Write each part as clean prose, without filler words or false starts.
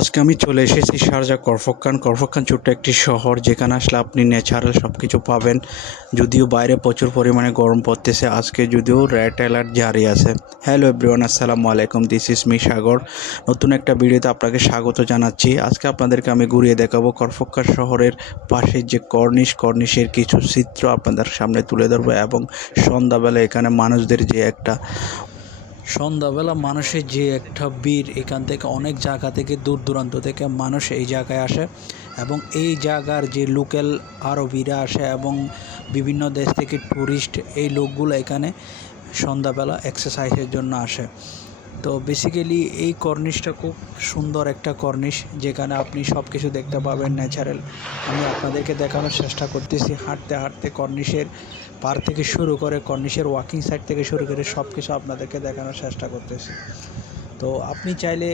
আজকে আমি চলে এসেছি শারজা করফক্কান। করফক্কান ছোট্ট একটি শহর, যেখানে আসলে আপনি ন্যাচারাল সব কিছু পাবেন। যদিও বাইরে প্রচুর পরিমাণে গরম পড়তেছে, আজকে যদিও রেড অ্যালার্ট জারি আছে। হ্যালো এভরিওয়ান, আসসালামু আলাইকুম, দিস ইজ মি সাগর। নতুন একটা ভিডিওতে আপনাকে স্বাগত জানাচ্ছি। আজকে আপনাদেরকে আমি ঘুরিয়ে দেখাবো করফক্কান শহরের পাশে যে কর্নিশের কিছু চিত্র আপনাদের সামনে তুলে ধরবো, এবং সন্ধ্যাবেলা এখানে মানুষদের যে একটা মানুষের যে একটা ভিড়, এখান থেকে অনেক জায়গা থেকে দূর দূরান্ত থেকে মানুষ এই জায়গায় আসে, এবং এই জায়গার যে লোকাল আরবিরা আসে এবং বিভিন্ন দেশ থেকে ট্যুরিস্ট, এই লোকগুলো এখানে সন্ধ্যাবেলা এক্সারসাইজের জন্য আসে। তো বেসিক্যালি এই কর্নিশটা খুব সুন্দর একটা কর্নিশ, যেখানে আপনি সব কিছু দেখতে পাবেন ন্যাচারাল। আমি আপনাদেরকে দেখানোর চেষ্টা করতেছি হাঁটতে হাঁটতে কর্নিশের পার থেকে শুরু করে কর্নিশের ওয়াকিং সাইড থেকে শুরু করে সব কিছু আপনাদেরকে দেখানোর চেষ্টা করতেছি। তো আপনি চাইলে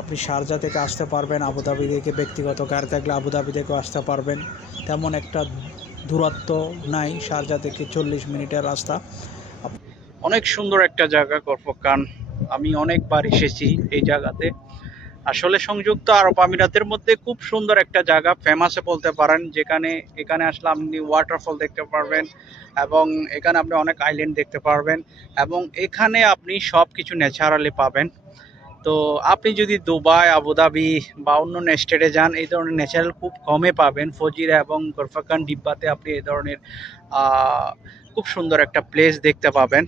আপনি শারজা থেকে আসতে পারবেন, আবুধাবি থেকে ব্যক্তিগত গাড়ি থাকলে আবুধাবি থেকেও আসতে পারবেন। তেমন একটা দূরত্ব নাই, শারজা থেকে 40 মিনিটের রাস্তা। অনেক সুন্দর একটা জায়গা করফক্কান। আমি অনেকবার এসেছি এই জায়গাতে। আসলে সংযুক্ত আরব আমিরাতের মধ্যে খুব সুন্দর একটা জায়গা, ফেমাসে বলতে পারেন, যেখানে এখানে আসলে আপনি ওয়াটারফল দেখতে পারবেন, এবং এখানে আপনি অনেক আইল্যান্ড দেখতে পারবেন, এবং এখানে আপনি সব কিছু ন্যাচারালি পাবেন। তো আপনি যদি দুবাই, আবুধাবি বা অন্য স্টেটে যান, এই ধরনের ন্যাচারাল খুব কমে পাবেন। ফজিরা এবং করফক্কান ডিব্বাতে আপনি এই ধরনের খুব সুন্দর একটা প্লেস দেখতে পাবেন।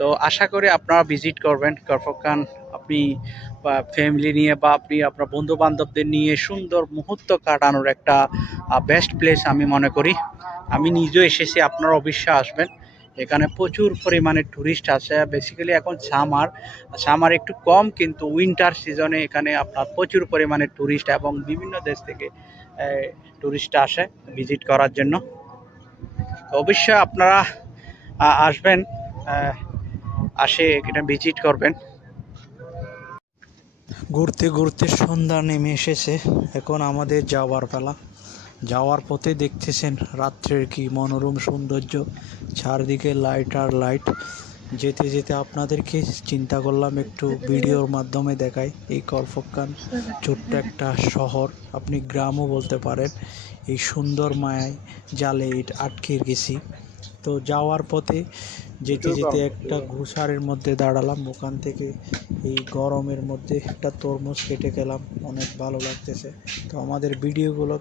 তো আশা করি আপনারা ভিজিট করবেন করফক্কান। আপনি ফ্যামিলি নিয়ে বা আপনি আপনার বন্ধু বান্ধবদের নিয়ে সুন্দর মুহূর্ত কাটানোর একটা বেস্ট প্লেস আমি মনে করি। আমি নিজেও এসেছি, আপনারা অবশ্যই আসবেন। এখানে প্রচুর পরিমাণে ট্যুরিস্ট আছে। বেসিক্যালি এখন সামার একটু কম, কিন্তু উইন্টার সিজনে এখানে আপনার প্রচুর পরিমাণে ট্যুরিস্ট এবং বিভিন্ন দেশ থেকে ট্যুরিস্ট আসে ভিজিট করার জন্য। অবশ্যই আপনারা আসবেন, আসে এখানে ভিজিট করবেন। ঘুরতে ঘুরতে সন্ধ্যা নেমে এসেছে, এখন আমাদের যাওয়ার পালা। যাওয়ার পথে দেখতেছেন রাত্রের কি মনোরম সৌন্দর্য, চারদিকে লাইট আর লাইট। যেতে যেতে আপনাদেরকে চিন্তা করলাম একটু ভিডিওর মাধ্যমে দেখাই এই করফক্কান ছোট্ট একটা শহর, আপনি গ্রামও বলতে পারেন। এই সুন্দর মায়ায় জালে আটকে গেছি। তো যাওয়ার পথে যেতে যেতে একটা ঘুষারের মধ্যে দাঁড়ালাম, ওখান থেকে এই গরমের মধ্যে একটা তরমুজ কেটে খেলাম, অনেক ভালো লাগতেছে। তো আমাদের ভিডিওগুলো